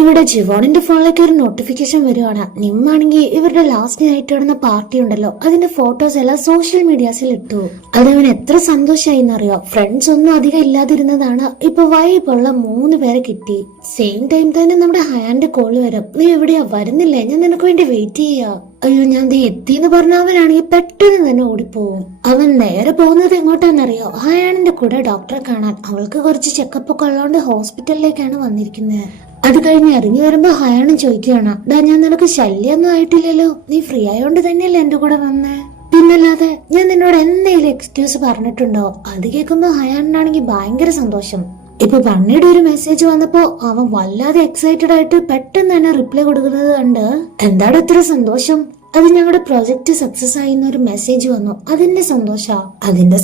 ഇവിടെ ജിവോണിന്റെ ഫോണിലേക്ക് ഒരു നോട്ടിഫിക്കേഷൻ വരുവാണ്. നിമ്മാണെങ്കിൽ ഇവരുടെ ലാസ്റ്റ് നൈറ്റ് നടന്ന പാർട്ടി ഉണ്ടല്ലോ, അതിന്റെ ഫോട്ടോസ് എല്ലാം സോഷ്യൽ മീഡിയാസിൽ ഇട്ടു. അതവൻ എത്ര സന്തോഷമായി എന്നറിയോ. ഫ്രണ്ട്സ് ഒന്നും അധികം ഇല്ലാതിരുന്നതാണ്, ഇപ്പൊ വൈബുള്ള 3 പേരെ കിട്ടി. സെയിം ടൈം തന്നെ നമ്മുടെ ഹാൻഡ് കോള് വരും. നീ എവിടെയാ, വരുന്നില്ലേ, ഞാൻ നിനക്ക് വേണ്ടി വെയിറ്റ് ചെയ്യാ. അയ്യോ ഞാൻ ദേ എത്തിന്ന് പറഞ്ഞ അവനാണെങ്കിൽ പെട്ടെന്ന് തന്നെ ഓടിപ്പോവും. അവൻ നേരെ പോകുന്നത് എങ്ങോട്ടാന്നറിയോ, ഹയാനിന്റെ കൂടെ ഡോക്ടറെ കാണാൻ. അവൾക്ക് കുറച്ച് ചെക്കപ്പ് ഒക്കെ ഉള്ളതുകൊണ്ട് ഹോസ്പിറ്റലിലേക്കാണ് വന്നിരിക്കുന്നത്. അത് കഴിഞ്ഞ് ഇറങ്ങി വരുമ്പോ ഹയാനും ചോദിക്കുകയാണ്, ഡാ ഞാൻ നിനക്ക് ശല്യൊന്നും ആയിട്ടില്ലല്ലോ, നീ ഫ്രീ ആയോണ്ട് തന്നെയല്ലേ എന്റെ കൂടെ വന്നേ? പിന്നല്ലാതെ ഞാൻ നിന്നോട് എന്തെങ്കിലും എക്സ്ക്യൂസ് പറഞ്ഞിട്ടുണ്ടോ? അത് കേൾക്കുമ്പോ ഹയാനാണെങ്കിൽ ഭയങ്കര സന്തോഷം. ഇപ്പൊ ബണ്ണിയുടെ ഒരു മെസ്സേജ് വന്നപ്പോ അവൻ വല്ലാതെ എക്സൈറ്റഡ് ആയിട്ട് പെട്ടെന്ന് തന്നെ റിപ്ലൈ കൊടുക്കുന്നത് കണ്ട്, എന്താണ് ഇത്ര സന്തോഷം? അത് ഞങ്ങളുടെ പ്രൊജക്ട് സക്സസ് ആയി എന്നൊരു മെസ്സേജ് വന്നു, അതിന്റെ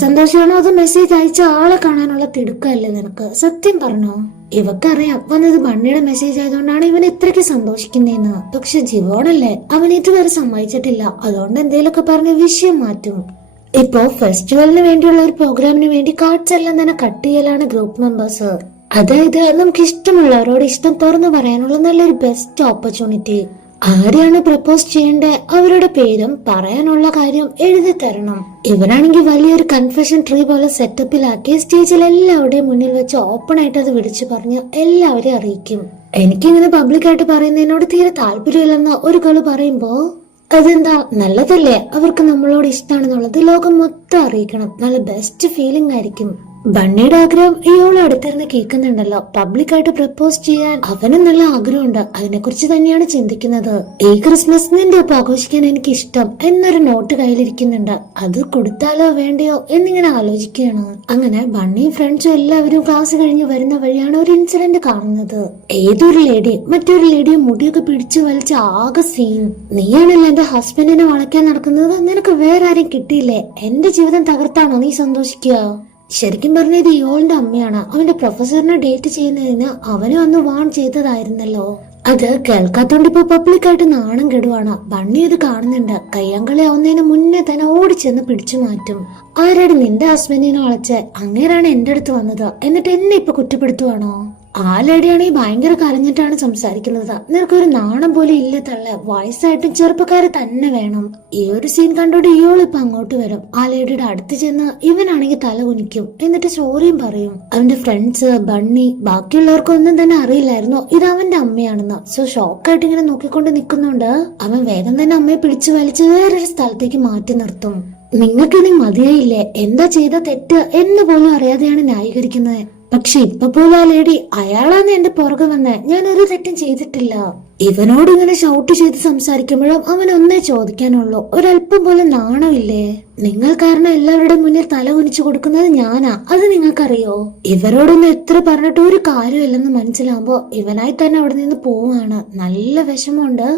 സന്തോഷമാണോ അത് മെസ്സേജ് അയച്ച ആളെ കാണാനുള്ള തിടുക്കല്ലേ നിനക്ക്? സത്യം പറഞ്ഞോ? ഇവക്കറിയാം വന്നത് ബണ്ണിയുടെ മെസ്സേജ് ആയതുകൊണ്ടാണ് ഇവൻ ഇത്രയ്ക്ക് സന്തോഷിക്കുന്നതെന്ന്. പക്ഷെ ജിവോണല്ലേ, അവൻ ഇതുവരെ സമ്മതിച്ചിട്ടില്ല. അതുകൊണ്ട് എന്തേലൊക്കെ പറഞ്ഞ് വിഷയം മാറ്റും. ഇപ്പോ ഫെസ്റ്റിവലിന് വേണ്ടിയുള്ള ഒരു പ്രോഗ്രാമിന് വേണ്ടി കാർഡ്സ് എല്ലാം തന്നെ കട്ട് ചെയ്യലാണ് ഗ്രൂപ്പ് മെമ്പേഴ്സ്. അതായത് നമുക്ക് ഇഷ്ടമുള്ളവരോട് ഇഷ്ടം തുറന്നു പറയാനുള്ള നല്ലൊരു ബെസ്റ്റ് ഓപ്പർച്യൂണിറ്റി. ആരെയാണ് പ്രപ്പോസ് ചെയ്യേണ്ടേ, അവരുടെ പേരും പറയാനുള്ള കാര്യം എഴുതി തരണം. ഇവനാണെങ്കിൽ വലിയൊരു കൺഫെഷൻ ട്രീ പോലെ സെറ്റപ്പിലാക്കി സ്റ്റേജിൽ എല്ലാവരുടെയും മുന്നിൽ വെച്ച് ഓപ്പൺ ആയിട്ട് അത് വിളിച്ചു പറഞ്ഞ് എല്ലാവരെയും അറിയിക്കും. എനിക്കിങ്ങനെ പബ്ലിക്കായിട്ട് പറയുന്നതിനോട് തീരെ താല്പര്യമില്ലെന്ന് ഒരു കള് പറയുമ്പോ, അതെന്താ നല്ലതല്ലേ, അവർക്ക് നമ്മളോട് ഇഷ്ടമാണെന്നുള്ളത് ലോകം മൊത്തം അറിയിക്കണം. നല്ല ബെസ്റ്റ് ഫീലിംഗ് ആയിരിക്കും. ബണ്ണിയുടെ ആഗ്രഹം ഇയാൾ അടുത്തിരുന്ന് കേൾക്കുന്നുണ്ടല്ലോ, പബ്ലിക്കായിട്ട് പ്രപ്പോസ് ചെയ്യാൻ അവനും നല്ല ആഗ്രഹമുണ്ട്. അതിനെ കുറിച്ച് തന്നെയാണ് ചിന്തിക്കുന്നത്. ഈ ക്രിസ്മസ് നിന്റെ ഒപ്പം ആഘോഷിക്കാൻ എനിക്ക് ഇഷ്ടം എന്നൊരു നോട്ട് കയ്യിലിരിക്കുന്നുണ്ട്. അത് കൊടുത്താലോ വേണ്ടയോ എന്നിങ്ങനെ ആലോചിക്കുകയാണ്. അങ്ങനെ ബണ്ണിയും ഫ്രണ്ട്സും എല്ലാവരും ക്ലാസ് കഴിഞ്ഞ് വരുന്ന വഴിയാണ് ഒരു ഇൻസിഡന്റ് കാണുന്നത്. ഏതൊരു ലേഡി മറ്റൊരു ലേഡിയെ മുടിയൊക്കെ പിടിച്ചു വലിച്ച ആകെ സീൻ. നീയാണല്ലോ എന്റെ ഹസ്ബൻഡിനെ വളയ്ക്കാൻ നടക്കുന്നത്, നിനക്ക് വേറെ ആരും കിട്ടിയില്ലേ, എന്റെ ജീവിതം തകർത്താണോ നീ സന്തോഷിക്കുക? ശരിക്കും പറഞ്ഞത് ഇയോളിന്റെ അമ്മയാണ് അവന്റെ പ്രൊഫസറിനെ ഡേറ്റ് ചെയ്യുന്നതിന് അവന് വന്ന് വാൺ ചെയ്തതായിരുന്നല്ലോ. അത് കേൾക്കാത്തോണ്ട് ഇപ്പൊ പബ്ലിക്കായിട്ട് നാണം കെടുവാണ്. ബണ്ണി ഇത് കാണുന്നുണ്ട്. കയ്യാങ്കളി ആവുന്നതിന് മുന്നേ തന്നെ ഓടിച്ചെന്ന് പിടിച്ചു മാറ്റും. ആരാടി നിന്റെ ഹസ്ബൻഡിനെ വളച്ച്? അങ്ങേരാണ് എന്റെ അടുത്ത് വന്നത്, എന്നിട്ട് എന്നെ ഇപ്പൊ കുറ്റപ്പെടുത്തുവാണോ? ആ ലേഡിയാണെങ്കിൽ ഭയങ്കര കരഞ്ഞിട്ടാണ് സംസാരിക്കുന്നത്. നിനക്കൊരു നാണം പോലെ ഇല്ല തള്ള, വയസ്സായിട്ടും ചെറുപ്പക്കാരെ തന്നെ വേണം. ഈ ഒരു സീൻ കണ്ടോണ്ട് ഇയോളിപ്പൊ അങ്ങോട്ട് വരും. ആ ലേഡിയുടെ അടുത്ത് ചെന്ന് ഇവനാണെങ്കിൽ തല കുനിക്കും, എന്നിട്ട് സ്റ്റോറിയും പറയും. അവന്റെ ഫ്രണ്ട്സ്, ബണ്ണി, ബാക്കിയുള്ളവർക്കൊന്നും തന്നെ അറിയില്ലായിരുന്നു ഇത് അവന്റെ അമ്മയാണെന്ന്. സോ ഷോക്കായിട്ട് ഇങ്ങനെ നോക്കിക്കൊണ്ട് നിൽക്കുന്നുണ്ട്. അവൻ വേഗം തന്നെ അമ്മയെ പിടിച്ചു വലിച്ച് വേറൊരു സ്ഥലത്തേക്ക് മാറ്റി നിർത്തും. നിങ്ങൾക്കിനി മതിയായില്ലേ, എന്താ ചെയ്ത തെറ്റ് എന്ന് പോലും അറിയാതെയാണ് ന്യായീകരിക്കുന്നത്. പക്ഷെ ഇപ്പൊ പോലും ആ ലേഡി അയാളാണ് എന്റെ പുറകെ വന്ന്, ഞാൻ ഒരു തെറ്റും ചെയ്തിട്ടില്ല. ഇവനോട് ഇങ്ങനെ ഷൗട്ട് ചെയ്ത് സംസാരിക്കുമ്പോഴും അവൻ ഒന്നേ ചോദിക്കാനുള്ളൂ, ഒരല്പം പോലും നാണമില്ലേ? നിങ്ങൾ കാരണം എല്ലാവരുടെ മുന്നിൽ തല കുനിച്ചു കൊടുക്കുന്നത് ഞാനാ, അത് നിങ്ങൾക്കറിയോ? ഇവരോടൊന്നും എത്ര പറഞ്ഞിട്ട് ഒരു കാര്യമില്ലെന്ന് മനസ്സിലാവുമ്പോ ഇവനായി തന്നെ അവിടെ നിന്ന് പോവാണ്. നല്ല വിഷമമുണ്ട്.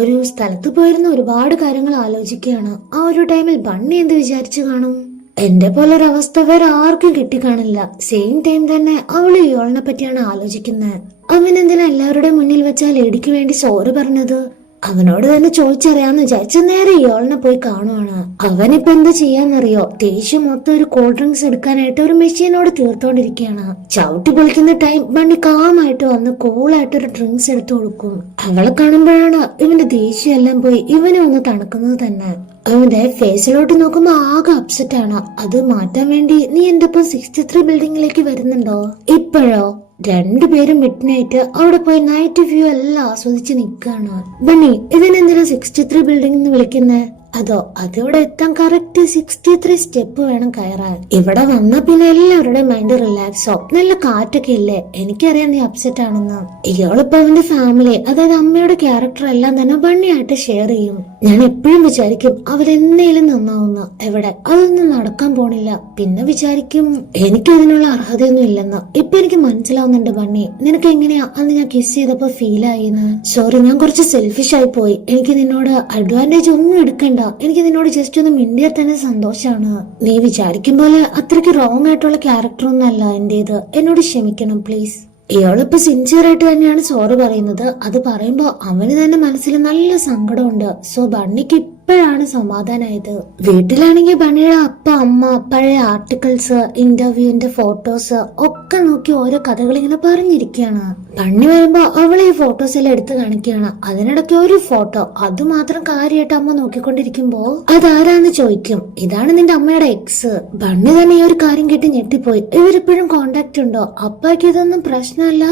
ഒരു സ്ഥലത്ത് പോയിരുന്ന ഒരുപാട് കാര്യങ്ങൾ ആലോചിക്കുകയാണ്. ആ ഒരു ടൈമിൽ ബണ്ണി എന്ത് വിചാരിച്ചു കാണും? എന്റെ പോലൊരവസ്ഥ വേറെ ആർക്കും കിട്ടിക്കാണില്ല. സെയിം ടൈം തന്നെ അവള് ഇയോളിനെ പറ്റിയാണ് ആലോചിക്കുന്നത്. അവൻ എന്തിനാ എല്ലാവരുടെ മുന്നിൽ വെച്ചാൽ ലേഡിക്ക് വേണ്ടി സോറി പറഞ്ഞത്? അവനോട് തന്നെ ചോദിച്ചറിയാന്ന് വിചാരിച്ച നേരെ ഇയോളിനെ പോയി കാണുവാണ്. അവനിപ്പോ എന്താ ചെയ്യാന്നറിയോ, ദേഷ്യം മൊത്തം ഒരു കൂൾ ഡ്രിങ്ക്സ് എടുക്കാനായിട്ട് ഒരു മെഷീനോട് തീർത്തോണ്ടിരിക്കുകയാണ്. ചവിട്ടി പൊളിക്കുന്ന ടൈം ബണ്ണി കാമായിട്ട് വന്ന് കൂളായിട്ട് ഒരു ഡ്രിങ്ക്സ് എടുത്തു കൊടുക്കും. അവളെ കാണുമ്പോഴാണ് ഇവന്റെ ദേഷ്യം എല്ലാം പോയി ഇവനെ ഒന്ന് തണുക്കുന്നത് തന്നെ. അവന്റെ ഫേസിലോട്ട് നോക്കുമ്പോ ആകെ അപ്സെറ്റ് ആണ്. അത് മാറ്റാൻ വേണ്ടി നീ എന്റെ ഒപ്പം 63 ബിൽഡിംഗിലേക്ക് വരുന്നുണ്ടോ? ഇപ്പോഴോ? രണ്ടുപേരും മിഡ് നൈറ്റ് അവിടെ പോയി നൈറ്റ് വ്യൂ എല്ലാം ആസ്വദിച്ച് നിൽക്കാണ്. ബണ്ണി ഇതിനെന്തിനാ 63 ബിൽഡിംഗ് എന്ന് വിളിക്കുന്നേ? അതോ അതിവിടെ എത്താൻ കറക്റ്റ് 63 സ്റ്റെപ്പ് വേണം കയറാൻ. ഇവിടെ വന്ന പിന്നെ എല്ലാവരുടെ മൈൻഡ് റിലാക്സ് ആവും. നല്ല കാറ്റൊക്കെ ഇല്ലേ? എനിക്കറിയാം നീ അപ്സെറ്റ് ആണെന്ന്. ഇയാളിപ്പോ അവന്റെ ഫാമിലി, അതായത് അമ്മയുടെ ക്യാരക്ടർ എല്ലാം തന്നെ ബണ്ണിയായിട്ട് ഷെയർ ചെയ്യും. ഞാൻ എപ്പോഴും വിചാരിക്കും അവരെന്നേലും നന്നാവുന്ന, എവിടെ അതൊന്നും നടക്കാൻ പോണില്ല. പിന്നെ വിചാരിക്കും എനിക്ക് ഇതിനുള്ള അർഹതയൊന്നും ഇല്ലെന്ന്. ഇപ്പൊ എനിക്ക് മനസ്സിലാവുന്നുണ്ട് ബണ്ണി, നിനക്ക് എങ്ങനെയാ അന്ന് ഞാൻ കിസ് ചെയ്തപ്പോ ഫീൽ ആയിന്ന്. സോറി, ഞാൻ കുറച്ച് സെൽഫിഷ് ആയി പോയി. എനിക്ക് നിന്നോട് അഡ്വാൻറ്റേജ് ഒന്നും എടുക്കണ്ട. എനിക്ക് നിന്നോട് ജസ്റ്റ് ഒന്ന് മിണ്ടിയാൽ തന്നെ സന്തോഷാണ്. നീ വിചാരിക്കും പോലെ അത്രയ്ക്ക് റോങ് ആയിട്ടുള്ള ക്യാരക്ടർ ഒന്നും അല്ല എന്റേത്. എന്നോട് ക്ഷമിക്കണം പ്ലീസ്. ഇയാളിപ്പോ സിൻസിയർ ആയിട്ട് തന്നെയാണ് സോറി പറയുന്നത്. അത് പറയുമ്പോ അവന് തന്നെ മനസ്സിൽ നല്ല സങ്കടമുണ്ട്. സോ ബണ്ണിക്ക് ഇപ്പൊ ഇപ്പോഴാണ് സമാധാനായത്. വീട്ടിലാണെങ്കിൽ ബണ്ണിയുടെ അപ്പ അമ്മ പഴയ ആർട്ടിക്കിൾസ് ഇന്റർവ്യൂവിന്റെ ഫോട്ടോസ് ഒക്കെ നോക്കി ഓരോ കഥകൾ ഇങ്ങനെ പറഞ്ഞിരിക്കുകയാണ്. ബണ്ണി വരുമ്പോ അവളെ ഈ ഫോട്ടോസ് എല്ലാം എടുത്ത് കാണിക്കുകയാണ്. അതിനിടയ്ക്ക് ഒരു ഫോട്ടോ അത് മാത്രം കാര്യമായിട്ട് അമ്മ നോക്കിക്കൊണ്ടിരിക്കുമ്പോ അതാരാന്ന് ചോദിക്കും. ഇതാണ് നിന്റെ അമ്മയുടെ എക്സ്. ബണ്ണി തന്നെ ഈ ഒരു കാര്യം കേട്ട് ഞെട്ടിപ്പോയി. ഇവരിപ്പോഴും കോണ്ടാക്ട് ഉണ്ടോ? അപ്പാക്ക് ഇതൊന്നും പ്രശ്നമല്ല.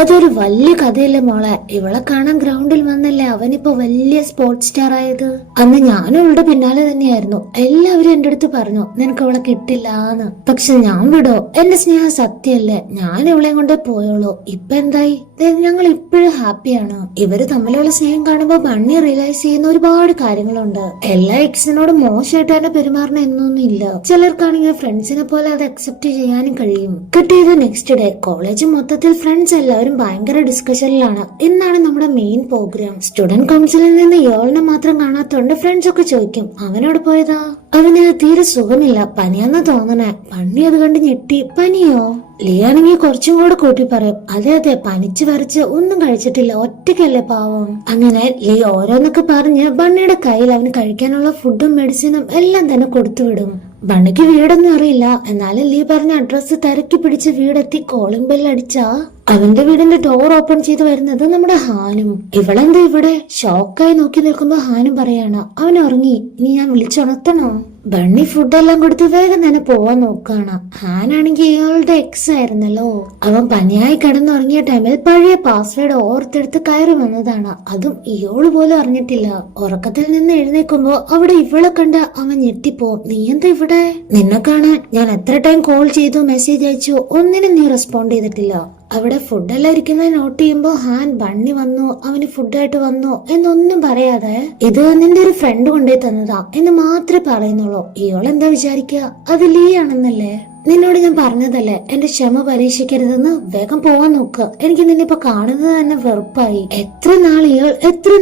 അതൊരു വലിയ കഥയല്ലേ മോളെ. ഇവളെ കാണാൻ ഗ്രൗണ്ടിൽ വന്നല്ലേ അവനിപ്പോ വലിയ സ്പോർട്സ് സ്റ്റാർ ആയത്. അന്ന് ഞാനും ഇവളുടെ പിന്നാലെ തന്നെയായിരുന്നു. എല്ലാവരും എന്റെ അടുത്ത് പറഞ്ഞു നിനക്ക് അവളെ കിട്ടില്ലാന്ന്. പക്ഷെ ഞാൻ വിടോ, എന്റെ സ്നേഹം സത്യല്ലേ, ഞാൻ ഇവളെയും കൊണ്ടേ പോയോളൂ. ഇപ്പൊ എന്തായി? ഞങ്ങൾ ഇപ്പോഴും ഹാപ്പിയാണ്. ഇവര് തമ്മിലുള്ള സ്നേഹം കാണുമ്പോ ബണ്ണി റിയലൈസ് ചെയ്യുന്ന ഒരുപാട് കാര്യങ്ങളുണ്ട്. എല്ലാ എക്സിനോടും മോശമായിട്ട് തന്നെ പെരുമാറണ എന്നൊന്നും ഇല്ല. ചിലർക്കാണെങ്കിൽ ഫ്രണ്ട്സിനെ പോലെ അത് അക്സെപ്റ്റ് ചെയ്യാനും കഴിയും. കിട്ടിയത് നെക്സ്റ്റ് ഡേ കോളേജ് മൊത്തത്തിൽ ഫ്രണ്ട്സ് എല്ലാവരും ഭയങ്കര ഡിസ്കഷനിലാണ്. ഇന്നാണ് നമ്മുടെ മെയിൻ പ്രോഗ്രാം. സ്റ്റുഡന്റ് കൗൺസിലിൽ നിന്ന് ഇയാളിനെ മാത്രം കാണാത്തോണ്ട് ഫ്രണ്ട്സ് ഒക്കെ ചോദിക്കും അവനോട് പോയതാ. അവന് തീരെ സുഖമില്ല, പനിയാന്ന് തോന്നണേ. ബണ്ണി അത് കണ്ട് ഞെട്ടി. പനിയോ? ലിയാണെങ്കിൽ കുറച്ചും കൂടെ കൂട്ടി പറയും. അതെ അതെ, പനിച്ച് വരച്ച് ഒന്നും കഴിച്ചിട്ടില്ല, ഒറ്റയ്ക്കല്ലേ പാവം. അങ്ങനെ ലീ ഓരോന്നൊക്കെ പറഞ്ഞ് ബണ്ണിയുടെ കയ്യിൽ അവന് കഴിക്കാനുള്ള ഫുഡും മെഡിസിനും എല്ലാം തന്നെ കൊടുത്തുവിടും. ബണ്ണിക്ക് വീടൊന്നും അറിയില്ല. എന്നാലും ലീ പറഞ്ഞ അഡ്രസ് തിരക്കി പിടിച്ച് വീടെത്തി കോളിംഗ് ബെൽ അടിച്ചാ അവന്റെ വീടിന്റെ ഡോർ ഓപ്പൺ ചെയ്ത് വരുന്നത് നമ്മുടെ ഹാനും. ഇവളെന്താ ഇവിടെ? ഷോക്കായി നോക്കി നിൽക്കുമ്പോ ഹാനും പറയാണ് അവൻ ഉറങ്ങി, ഇനി ഞാൻ വിളിച്ചുണർത്തണോ? ബണ്ണി ഫുഡെല്ലാം കൊടുത്ത് വേഗം തന്നെ പോവാൻ നോക്കാണ്. ഹാനാണെങ്കിൽ ഇയാളുടെ എക്സ് ആയിരുന്നല്ലോ. അവൻ പനിയായി കിടന്നുറങ്ങിയ ടൈമിൽ പഴയ പാസ്വേഡ് ഓർത്തെടുത്ത് കയറി വന്നതാണ്. അതും ഇയാള് പോലും അറിഞ്ഞിട്ടില്ല. ഉറക്കത്തിൽ നിന്ന് എഴുന്നേക്കുമ്പോ അവിടെ ഇവളെ കണ്ട അവൻ ഞെട്ടിപ്പോവും. നീ എന്താ ഇവിടെ? നിന്നെ കാണാൻ ഞാൻ എത്ര ടൈം കോൾ ചെയ്തു, മെസ്സേജ് അയച്ചു, ഒന്നിനും നീ റെസ്പോണ്ട് ചെയ്തിട്ടില്ല. അവിടെ ഫുഡെല്ലാം ഇരിക്കുന്നത് നോട്ട് ചെയ്യുമ്പോ ഹാൻ ബണ്ണി വന്നു, അവന് ഫുഡായിട്ട് വന്നു എന്നൊന്നും പറയാതെ ഇത് നിന്റെ ഒരു ഫ്രണ്ട് കൊണ്ടേ തന്നതാ എന്ന് മാത്രമേ പറയുന്നുള്ളൂ. ഇയാളെന്താ വിചാരിക്കുക അത് ലീ ആണെന്നല്ലേ? നിന്നോട് ഞാൻ പറഞ്ഞതല്ലേ എന്റെ ക്ഷമ പരീക്ഷിക്കരുതെന്ന്. വേഗം പോവാൻ നോക്ക്. എനിക്ക് നിന്നെ ഇപ്പൊ കാണുന്നത് തന്നെ വെറുപ്പായി. എത്ര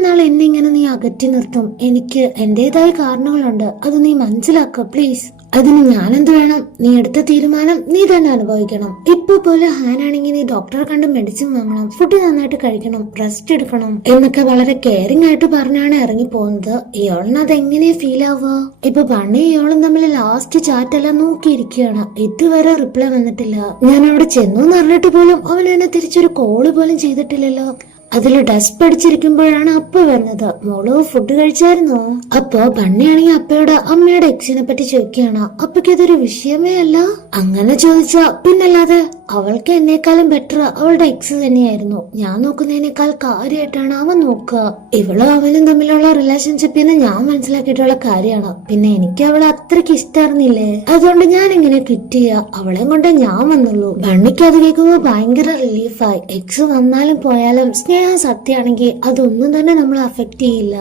നാൾ എന്നെ ഇങ്ങനെ നീ അകറ്റി നിർത്തും? എനിക്ക് എന്റേതായ കാരണങ്ങളുണ്ട്, അത് നീ മനസ്സിലാക്ക പ്ലീസ്. അതിന് ഞാനെന്ത് വേണം? നീ എടുത്ത തീരുമാനം നീ തന്നെ അനുഭവിക്കണം. ഇപ്പൊ പോലെ ഹാനാണെങ്കിൽ നീ ഡോക്ടറെ കണ്ട് മെഡിസിൻ വാങ്ങണം, ഫുഡ് നന്നായിട്ട് കഴിക്കണം, റെസ്റ്റ് എടുക്കണം എന്നൊക്കെ വളരെ കെയറിംഗ് ആയിട്ട് പറഞ്ഞാണ് ഇറങ്ങി പോകുന്നത്. ഇയാളിന് അതെങ്ങനെയാ ഫീൽ ആവുക? ഇപ്പൊ ബണ്ണി ഇയാളും തമ്മിൽ ലാസ്റ്റ് ചാറ്റ് എല്ലാം നോക്കിയിരിക്കുകയാണ്. ഇതുവരെ റിപ്ലൈ വന്നിട്ടില്ല. ഞാൻ അവിടെ ചെന്നു എന്ന് പറഞ്ഞിട്ട് പോലും അവൻ എന്നെ തിരിച്ചൊരു കോള് പോലും ചെയ്തിട്ടില്ലല്ലോ. അതില് ഡസ്റ്റ് അടിച്ചിരിക്കുമ്പോഴാണ് അപ്പ വരുന്നത്. മോള് ഫുഡ് കഴിച്ചായിരുന്നോ? അപ്പൊ ബണ്ണിയാണെങ്കിൽ അപ്പയുടെ അമ്മയുടെ എക്സിനെ പറ്റി ചോദിക്കുകയാണ്. അപ്പക്ക് ഇതൊരു വിഷയമേ അല്ല. അങ്ങനെ ചോദിച്ചാ പിന്നല്ലാതെ അവൾക്ക് എന്നെക്കാളും ബെറ്റർ അവളുടെ എക്സ് തന്നെയായിരുന്നു. ഞാൻ നോക്കുന്നതിനേക്കാൾ കാര്യമായിട്ടാണ് അവൻ നോക്കുക. ഇവളും അവനും തമ്മിലുള്ള റിലേഷൻഷിപ്പിന്ന് ഞാൻ മനസ്സിലാക്കിയിട്ടുള്ള കാര്യമാണ്. പിന്നെ എനിക്ക് അവളെ അത്രയ്ക്ക് ഇഷ്ടമായിരുന്നില്ലേ, അതുകൊണ്ട് ഞാൻ ഇങ്ങനെ ക്വിറ്റ് ചെയ്യാ. അവളെ കൊണ്ട് ഞാൻ വന്നുള്ളൂ. ബണ്ണിക്ക് അത് കേൾക്കുമ്പോ ഭയങ്കര റിലീഫായി. എക്സ് വന്നാലും പോയാലും സ്നേഹം സത്യമാണെങ്കിൽ അതൊന്നും തന്നെ നമ്മളെ അഫക്ട് ചെയ്യില്ല.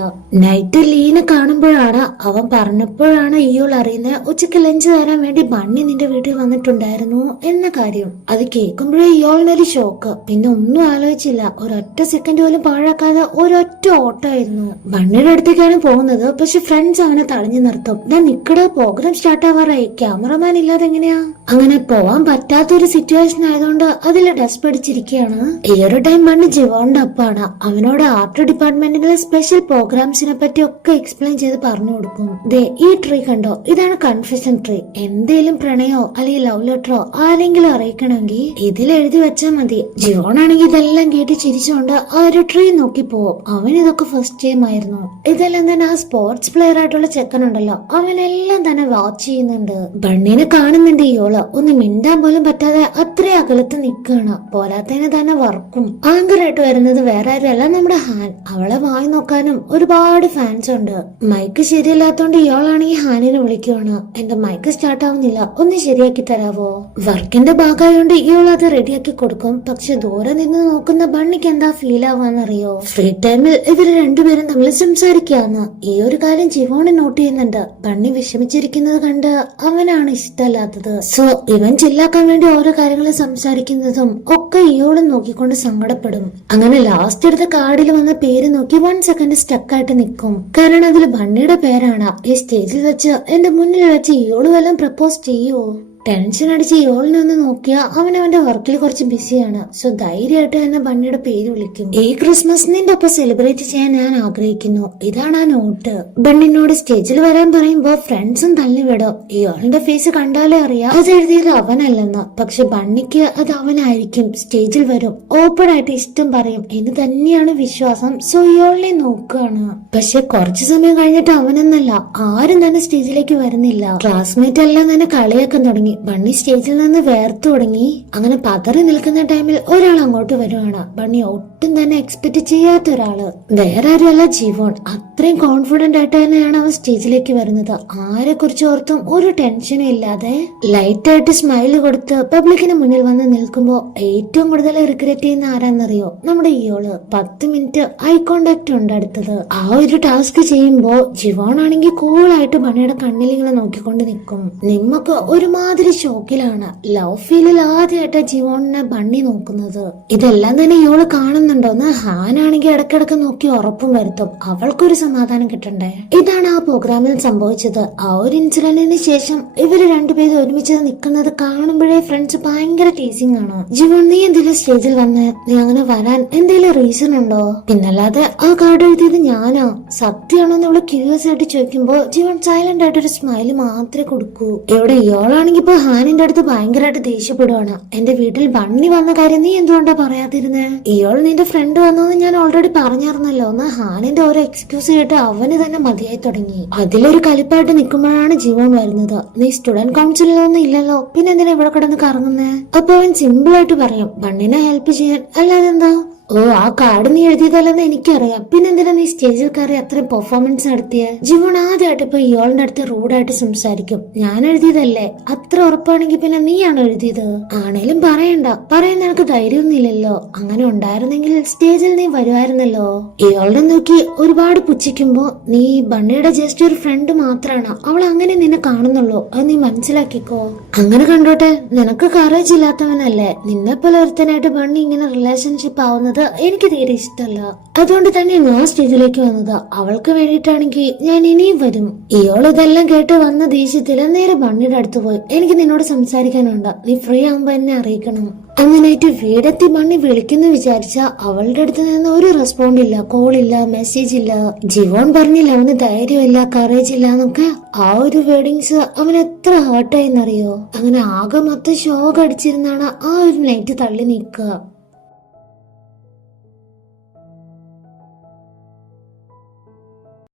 നൈറ്റ് ലീനെ കാണുമ്പോഴാണ് അവൻ പറഞ്ഞപ്പോഴാണ് ഇയാൾ അറിയുന്നത് ഉച്ചക്ക് ലഞ്ച് തരാൻ വേണ്ടി ബണ്ണി നിന്റെ വീട്ടിൽ വന്നിട്ടുണ്ടായിരുന്നു എന്ന കാര്യം. അത് കേൾക്കുമ്പോഴേ ഇയാളിനൊരു ഷോക്ക്. പിന്നെ ഒന്നും ആലോചിച്ചില്ല. ഒരൊറ്റ സെക്കൻഡ് പോലും പാഴാക്കാതെ ഒരൊറ്റ ഓട്ടമായിരുന്നു. ബണ്ണിയുടെ അടുത്തേക്കാണ് പോകുന്നത്. പക്ഷെ ഫ്രണ്ട്സ് അവനെ തടഞ്ഞു നിർത്തും. ഞാൻ നിക്കട, പ്രോഗ്രാം സ്റ്റാർട്ട് ആവാറായി, ക്യാമറമാൻ ഇല്ലാതെ എങ്ങനെയാ? അങ്ങനെ പോവാൻ പറ്റാത്തൊരു സിറ്റുവേഷൻ ആയതുകൊണ്ട് അതിൽ ഡസ്റ്റ് പഠിച്ചിരിക്കുകയാണ്. ഈ ഒരു ടൈം ബണ്ണി ജിവോന്റെ അപ്പാണ്. അവനോട് ആർട്ട് ഡിപ്പാർട്ട്മെന്റിലെ സ്പെഷ്യൽ പ്രോഗ്രാംസിനെ പറ്റി ഒക്കെ എക്സ്പ്ലെയിൻ ചെയ്ത് പറഞ്ഞു കൊടുക്കും. ദേ ഈ ട്രീ കണ്ടോ, ഇതാണ് കൺഫെഷൻ ട്രീ. എന്തേലും പ്രണയോ അല്ലെങ്കിൽ ലവ് ലെറ്ററോ ആരെങ്കിലും അറിയിക്കണമെങ്കിൽ ഇതിൽ എഴുതി വെച്ചാൽ മതി. ജിവോണാണെങ്കിൽ ഇതെല്ലാം കേട്ട് ചിരിച്ചുകൊണ്ട് ആ ഒരു ട്രീ നോക്കി പോവും. അവൻ ഇതൊക്കെ ഫസ്റ്റ് ടൈം ആയിരുന്നു. ഇതെല്ലാം തന്നെ ആ സ്പോർട്സ് പ്ലെയർ ആയിട്ടുള്ള ചെക്കനുണ്ടല്ലോ, അവനെല്ലാം തന്നെ വാച്ച് ചെയ്യുന്നുണ്ട്. ബണ്ണിനെ കാണുന്നുണ്ട്. ഇയോള് ഒന്ന് മിണ്ടാൻ പോലും പറ്റാതെ അത്രയും അകലത്ത് നിൽക്കുകയാണ്. പോരാത്തതിന് തന്നെ വർക്കും. ആങ്കറായിട്ട് വരുന്നത് വേറെ ആരുമല്ല, നമ്മുടെ ഹാൻ. അവളെ വായി നോക്കാനും ഒരുപാട് ഫാൻസ് ഉണ്ട്. മൈക്ക് ശരിയല്ലാത്തോണ്ട് ഇയാളാണെങ്കിൽ ഹാനിനെ വിളിക്കുവാണ്. എന്റെ മൈക്ക് സ്റ്റാർട്ട് ആവുന്നില്ല, ഒന്ന് ശരിയാക്കി തരാവോ? വർക്കിന്റെ ഭാഗമായോണ്ട് ഇയാൾ അത് റെഡിയാക്കി കൊടുക്കും. പക്ഷെ ദൂരെ നിന്ന് നോക്കുന്ന ബണ്ണിക്ക് എന്താ ഫീൽ ആവാന്നറിയോ? ഫ്രീ ടൈമിൽ ഇവര് രണ്ടുപേരും തമ്മിൽ സംസാരിക്കാന്ന്. ഈ ഒരു കാര്യം ജിവോണ് നോട്ട് ചെയ്യുന്നുണ്ട്. ബണ്ണി വിഷമിച്ചിരിക്കുന്നത് കണ്ട് അവനാണ് ഇഷ്ടമല്ലാത്തത്. സോ ഇവൻ ചില്ലാക്കാൻ വേണ്ടി ഓരോ കാര്യങ്ങൾ സംസാരിക്കുന്നതും ഒക്കെ ഇയാളും നോക്കിക്കൊണ്ട് സങ്കടപ്പെടും. അങ്ങനെ ലാസ്റ്റ് എടുത്ത കാർഡിൽ വന്ന പേര് നോക്കി 1 സെക്കൻഡ് സ്റ്റക്കായിട്ട് നിൽക്കും. കാരണം അതിൽ ബണ്ണിയുടെ പേരാണ്. ഈ സ്റ്റേജിൽ വെച്ച് എന്റെ മുന്നിൽ വെച്ച് ഇയാള് വല്ലതും പ്രപ്പോസ് ചെയ്യുവോ? ടെൻഷൻ അടിച്ച് ഇയോളിനെ ഒന്ന് നോക്കിയാ അവൻ അവന്റെ വർക്കിൽ കുറച്ച് ബിസിയാണ്. സോ ധൈര്യമായിട്ട് തന്നെ ബണ്ണിയുടെ പേര് വിളിക്കും. ഈ ക്രിസ്മസ് നിന്റെ ഒപ്പം സെലിബ്രേറ്റ് ചെയ്യാൻ ഞാൻ ആഗ്രഹിക്കുന്നു. ഇതാണ് ആ നോട്ട്. ബണ്ണിനോട് സ്റ്റേജിൽ വരാൻ പറയുമ്പോ ഫ്രണ്ട്സും തള്ളിവിടും. ഇയോളിന്റെ ഫേസ് കണ്ടാലേ അറിയാം അത് എഴുതിയത് അവനല്ലെന്ന്. പക്ഷെ ബണ്ണിക്ക് അത് അവനായിരിക്കും. സ്റ്റേജിൽ വരും, ഓപ്പൺ ആയിട്ട് ഇഷ്ടം പറയും എന്ന് തന്നെയാണ് വിശ്വാസം. സോ ഇയോളിനെ നോക്കുകയാണ്. പക്ഷെ കുറച്ചു സമയം കഴിഞ്ഞിട്ട് അവനെന്നല്ല ആരും തന്നെ സ്റ്റേജിലേക്ക് വരുന്നില്ല. ക്ലാസ്മേറ്റ് എല്ലാം തന്നെ കളിയാക്കാൻ തുടങ്ങി. ബണ്ണി സ്റ്റേജിൽ നിന്ന് വേർത്തു തുടങ്ങി. അങ്ങനെ പതറി നിൽക്കുന്ന ടൈമിൽ ഒരാൾ അങ്ങോട്ട് വരുവാണ്. ബണ്ണി ഒട്ടും തന്നെ എക്സ്പെക്ട് ചെയ്യാത്ത ഒരാള്. വേറെ ആരുമല്ല, ജീവോൺ. അത്രയും കോൺഫിഡന്റ് ആയിട്ട് തന്നെയാണ് അവൻ സ്റ്റേജിലേക്ക് വരുന്നത്. ആരെ കുറിച്ച് ഓർത്തും ഒരു ടെൻഷനും ഇല്ലാതെ ലൈറ്റ് ആയിട്ട് സ്മൈല് കൊടുത്ത് പബ്ലിക്കിന് മുന്നിൽ വന്ന് നിൽക്കുമ്പോ ഏറ്റവും കൂടുതൽ റിഗ്രറ്റ് ചെയ്യുന്ന ആരാന്നറിയോ? നമ്മുടെ ഇയോള്. 10 മിനിറ്റ് ഐ കോണ്ടാക്ട് ഉണ്ട് അടുത്തത്. ആ ഒരു ടാസ്ക് ചെയ്യുമ്പോ ജിവോൺ ആണെങ്കിൽ കൂളായിട്ട് ബണ്ണിയുടെ കണ്ണിൽ ഇങ്ങനെ നോക്കിക്കൊണ്ട് നിൽക്കും. നിമ്മക്ക് ഒരുമാതിരി ഷോക്കിലാണ്. ലവ് ഫീലിൽ ആദ്യമായിട്ട് ജിവോണിനെ ബണ്ണി നോക്കുന്നത്. ഇതെല്ലാം തന്നെ ഇയോള് കാണുന്നുണ്ടോന്ന് ഹാനാണെങ്കിൽ ഇടക്കിടക്ക് നോക്കി ഉറപ്പും വരുത്തും. അവൾക്കൊരു സമാധാനം കിട്ടണ്ടേ. ഇതാണ് ആ പ്രോഗ്രാമിൽ സംഭവിച്ചത്. ആ ഒരു ഇൻസിഡന്റിന് ശേഷം ഇവര് രണ്ടുപേരും ഒരുമിച്ച് നിൽക്കുന്നത് കാണുമ്പോഴേ ഫ്രണ്ട്സ് ഭയങ്കര ടീസിംഗ് ആണ്. ജിവോൺ, നീ എന്തെങ്കിലും സ്റ്റേജിൽ വന്ന് നീ അങ്ങനെ വരാൻ എന്തെങ്കിലും റീസൺ ഉണ്ടോ? പിന്നല്ലാതെ ആ കാർഡ് എഴുതിയത് ഞാനോ? സത്യമാണോ എന്ന് ഇവള് ക്യൂരിയസ് ആയിട്ട് ചോദിക്കുമ്പോ ജിവോൺ സൈലന്റ് ആയിട്ട് ഒരു സ്മൈല് മാത്രമേ കൊടുക്കൂ. ഇവിടെ ഇയോളാണെങ്കിൽ ഇപ്പൊ ഹാനിന്റെ അടുത്ത് ഭയങ്കരമായിട്ട് ദേഷ്യപ്പെടുവാണ്. എന്റെ വീട്ടിൽ ബണ്ണി വന്ന കാര്യം നീ എന്തുകൊണ്ടാ പറയാതിരുന്നേ? ഇയോൾ നിന്റെ ഫ്രണ്ട് വന്നോന്ന് ഞാൻ ഓൾറെഡി പറഞ്ഞായിരുന്നല്ലോ എന്ന് ഹാനിന്റെ ഓരോ എക്സ്ക്യൂസ് കേട്ട് അവന് തന്നെ മതിയായി തുടങ്ങി. അതിലൊരു കലിപ്പായിട്ട് നിൽക്കുമ്പോഴാണ് ജിവോൺ വരുന്നത്. നീ സ്റ്റുഡന്റ് കൗൺസിലൊന്നും ഇല്ലല്ലോ, പിന്നെ എന്തിനാ ഇവിടെ കിടന്ന് കറങ്ങുന്നേ? അപ്പൊ അവൻ സിമ്പിൾ ആയിട്ട് പറയും, ബണ്ണിനെ ഹെൽപ്പ് ചെയ്യാൻ. അല്ലാതെ എന്താ? ഓ, ആ കാർഡ് നീ എഴുതിയതല്ലെന്ന് എനിക്കറിയാം, പിന്നെന്തിനാ നീ സ്റ്റേജിൽ കയറി അത്രയും പെർഫോമൻസ് നടത്തിയ? ജിവോൺ ആദ്യമായിട്ട് ഇപ്പൊ ഇയോളിന്റെ അടുത്ത് റൂഡായിട്ട് സംസാരിക്കും. ഞാൻ എഴുതിയതല്ലേ? അത്ര ഉറപ്പാണെങ്കിൽ പിന്നെ നീയാണ് എഴുതിയത്. ആണേലും പറയണ്ട, പറയാൻ നിനക്ക് ധൈര്യമൊന്നുമില്ലല്ലോ. അങ്ങനെ ഉണ്ടായിരുന്നെങ്കിൽ സ്റ്റേജിൽ നീ വരുമായിരുന്നല്ലോ. ഇയോളിനെ നോക്കി ഒരുപാട് പുച്ഛിക്കുമ്പോ നീ ബണ്ണിയുടെ ജസ്റ്റ് ഒരു ഫ്രണ്ട് മാത്രമാണ്. അവൾ അങ്ങനെ നിന്നെ കാണുന്നുള്ളൂ. അത് നീ മനസ്സിലാക്കിക്കോ. അങ്ങനെ കണ്ടോട്ടെ, നിനക്ക് കറേജ് ഇല്ലാത്തവനല്ലേ. നിന്നെ പോലെ ഒരുത്തനായിട്ട് ബണ്ണി ഇങ്ങനെ റിലേഷൻഷിപ്പ് ആവുന്നത് എനിക്ക് തീരെ ഇഷ്ടമല്ല. അതുകൊണ്ട് തന്നെ ഞാൻ സ്റ്റേജിലേക്ക് വന്നത്. അവൾക്ക് വേണ്ടിയിട്ടാണെങ്കിൽ ഞാൻ ഇനിയും വരും. ഇയോൾ ഇതെല്ലാം കേട്ട് വന്ന ദേഷ്യത്തില് നേരെ ബണ്ണിയുടെ അടുത്ത് പോയി, എനിക്ക് നിന്നോട് സംസാരിക്കാനുണ്ട്, നീ ഫ്രീ ആകുമ്പോ എന്നെ അറിയിക്കണം. അങ്ങനെയായിട്ട് വീടെത്തി ബണ്ണി വിളിക്കുന്നു വിചാരിച്ച അവളുടെ അടുത്ത് നിന്ന് ഒരു റെസ്പോണ്ട് ഇല്ല, കോളില്ല, മെസ്സേജ് ഇല്ല. ജിവോൺ പറഞ്ഞില്ല അവന് ധൈര്യമില്ല, കറേജ് ഇല്ല എന്നൊക്കെ. ആ ഒരു വേർഡിങ്സ് അവൻ എത്ര ഹേർട്ടായിന്നറിയോ. അങ്ങനെ ആകെ മൊത്തം ഷോക്ക് അടിച്ചിരുന്നാണ് ആ ഒരു നൈറ്റ് തള്ളി നീക്കുക.